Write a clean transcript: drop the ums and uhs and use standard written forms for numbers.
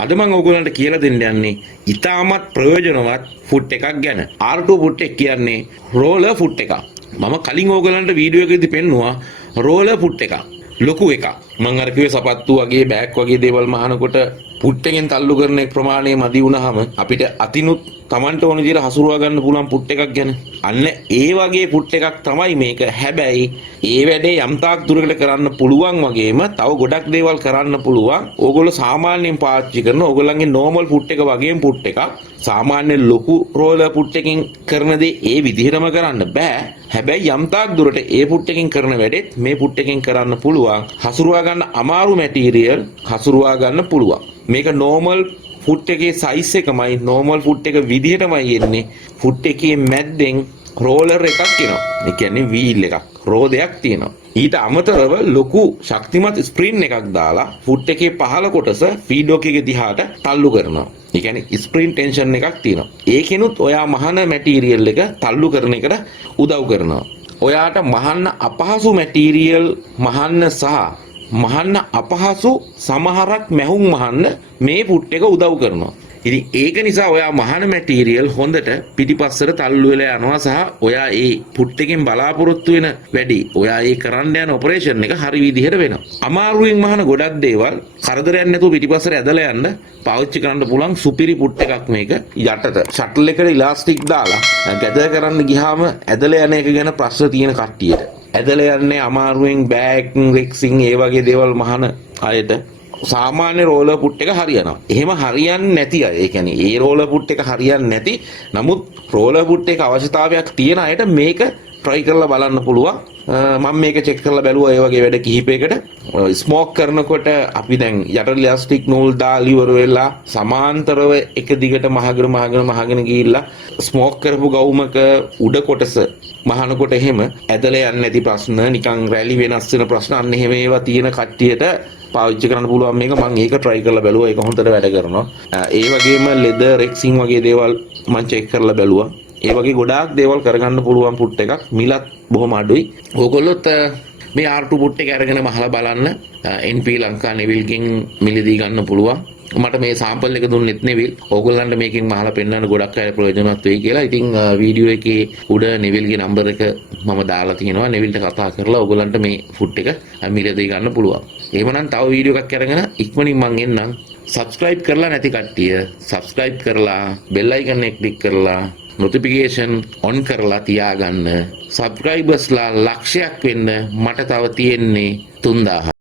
අද මම ඔයගොල්ලන්ට කියලා දෙන්න යන්නේ ඉතාමත් ප්‍රයෝජනවත් ෆුඩ් එකක් ගැන. R2 ෆුඩ් එක කියන්නේ රෝලර් ෆුඩ් එකක්. මම කලින් ඔයගොල්ලන්ට වීඩියෝ එකකදී පෙන්නුවා රෝලර් ෆුඩ් එකක්. ලොකු එකක්. මම අර කිව්වේ සපත්තු වගේ බෑග් වගේ දේවල් මහනකොට පුට් එකෙන් තල්ලු කරන ප්‍රමාණය මදි වුණාම අපිට අතිනුත් Tamanට ඕන විදිහට හසුරුවා ගන්න පුළුවන් පුට් එකක් ගැන. අන්න ඒ වගේ පුට් එකක් තමයි මේක. හැබැයි ඒ වැඩේ යම් තාක් දුරකට කරන්න පුළුවන් වගේම තව ගොඩක් දේවල් කරන්න පුළුවන්. ඕගොල්ලෝ සාමාන්‍යයෙන් පාවිච්චි කරන ඕගොල්ලන්ගේ normal පුට් එක වගේම පුට් එකක්. සාමාන්‍ය ලොකු රෝලර් පුට් එකකින් කරන දේ ඒ විදිහටම කරන්න බෑ. හැබැයි යම් තාක් දුරට ඒ පුට් එකකින් කරන වැඩෙත් මේ පුට් එකකින් කරන්න පුළුවන්. හසුරුවා ගන්න අමාරු මැටීරියල් හසුරුවා ගන්න පුළුවන්. මේක normal ෆුට් එකේ සයිස් එකමයි normal ෆුට් එක විදිහටමයි එන්නේ. ෆුට් එකේ මැද්දෙන් රෝලර් එකක් එනවා. ඒ කියන්නේ වීල් එකක්, රෝදයක් තියෙනවා. ඊට අමතරව ලොකු ශක්තිමත් ස්ප්‍රින් එකක් දාලා ෆුට් එකේ පහළ කොටස ෆීඩ්බැක් එකේ දිහාට තල්ලු කරනවා. ඒ කියන්නේ ස්ප්‍රින් ටෙන්ෂන් එකක් තියෙනවා. ඒකෙනුත් ඔයා මහන මැටීරියල් එක තල්ලු කරන එකට උදව් කරනවා. ඔයාට මහන්න අපහසු මැටීරියල් මහන්න සහ මහන්න අපහසු සමහරක් මැහුම් මහන්න මේ පුට් එක උදව් කරනවා. ඉතින් ඒක නිසා ඔයා මහන මැටීරියල් හොඳට පිටිපස්සට තල්ලු වෙලා යනවා සහ ඔයා ඒ පුට් එකෙන් බලාපොරොත්තු වෙන වැඩි ඔයා ඒ කරන්න යන ඔපරේෂන් එක හරි විදිහට වෙනවා. අමාරුවෙන් මහන ගොඩක් දේවල් කරදරයක් නැතුව පිටිපස්සට ඇදලා යන්න පාවිච්චි කරන්න පුළුවන් සුපිරි පුට් එකක් මේක. යටට ෂටල් එකට ඉලාස්ටික් දාලා ගැදර කරන්න ගියාම ඇදලා යන එක ගැන ප්‍රශ්න තියෙන කට්ටියට. ඇදලා යන්නේ අමාරුවෙන් බෑග් රෙක්සින් ඒ වගේ දේවල් මහන අයට සාමාන්‍ය රෝලර් පුට් එක හරියනවා. එහෙම හරියන්නේ නැති අය, ඒ කියන්නේ ඒ රෝලර් පුට් එක හරියන්නේ නැති නමුත් රෝලර් පුට් එක අවශ්‍යතාවයක් තියෙන අයට මේක try කරලා බලන්න පුළුවන්. මම මේක check කරලා බැලුවා ඒ වගේ වැඩ කිහිපයකට. ස්මෝක් කරනකොට අපි දැන් යට ඉලාස්ටික් නූල් දාලා ඉවර වෙලා සමාන්තරව එක දිගට මහගෙන ගිහිල්ලා ස්මෝක් කරපු ගවුමක උඩ කොටස මහනකොට එහෙම ඇදලා යන්නේ නැති ප්‍රශ්න, නිකන් රැලි වෙනස් වෙන ප්‍රශ්න අන්න එහෙම ඒවා තියෙන කට්ටියට පාවිච්චි කරන්න පුළුවන් මේක. මම ඒක try කරලා බැලුවා. ඒක හොඳට වැඩ කරනවා. ඒ වගේම leather rexing වගේ දේවල් මම check කරලා බැලුවා. ඒ වගේ ගොඩාක් දේවල් කරගන්න පුළුවන් පුට් එකක්. මිලත් බොහොම අඩුයි. ඕගොල්ලොත් මේ R2 පුට් එක අරගෙන මහලා බලන්න. NP ලංකා නෙවිල්ගෙන් මිලදී ගන්න පුළුවන්. මට මේ සාම්පල් එක දුන්නෙත් නෙවිල්. ඕගොල්ලන්ට මේකෙන් මහලා පෙන්නන්න ගොඩක් අය ප්‍රයෝජනවත් වෙයි කියලා. ඉතින් වීඩියෝ එකේ උඩ නෙවිල්ගේ නම්බර් එක මම දාලා තියෙනවා. නෙවිල්ට කතා කරලා ඕගොල්ලන්ට මේ පුට් එක මිලදී ගන්න පුළුවන්. එහෙමනම් තව වීඩියෝ එකක් අරගෙන ඉක්මනින් මං එන්නම්. subscribe කරලා නැති කට්ටිය subscribe කරලා bell icon එක click කරලා notification on කරලා තියාගන්න. subscribersලා ලක්ෂයක් වෙන්න මට තව තියෙන්නේ 3000.